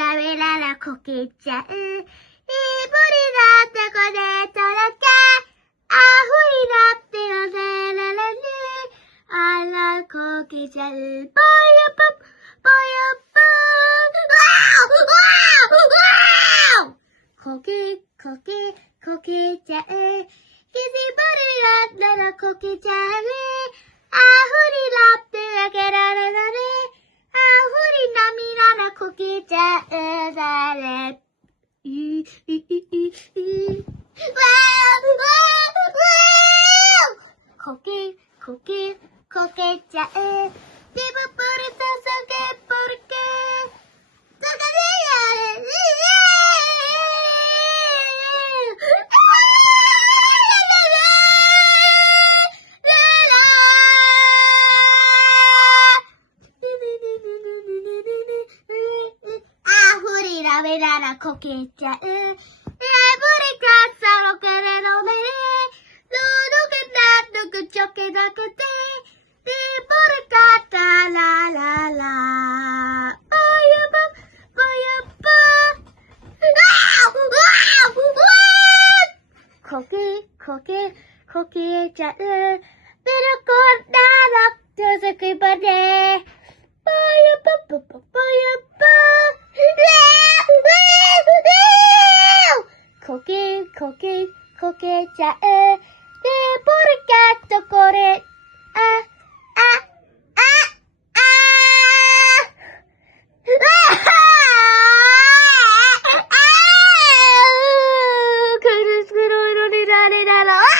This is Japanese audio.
ラベララこけちゃう。ブリだってこでとろけ。あふりだってよせられる。あらこけちゃう。ぽよぽ、ぽよぽ。わーわーわーこけ、こけ、こけちゃう。キジブリだったらこけちゃう。あふりだってあげられられ。あふり涙なこけちゃうざれ。こけ、こけ、こけちゃう。ジブプリとそけぽるけ。そかでやれ。ラベララこけちゃう。ブリカッサロケレロメレ。ドドケダドクチョケダクテ。ブリカッタラララ。ぽよぽ、ぽよぽ。こけ、こけ、こけちゃう。ベルコダラとすくばで。ぽよぽぽぽぽよぽ。こけ、こけ、こけちゃう。で、ポリカットこれ。くるすくろいろになれだろ。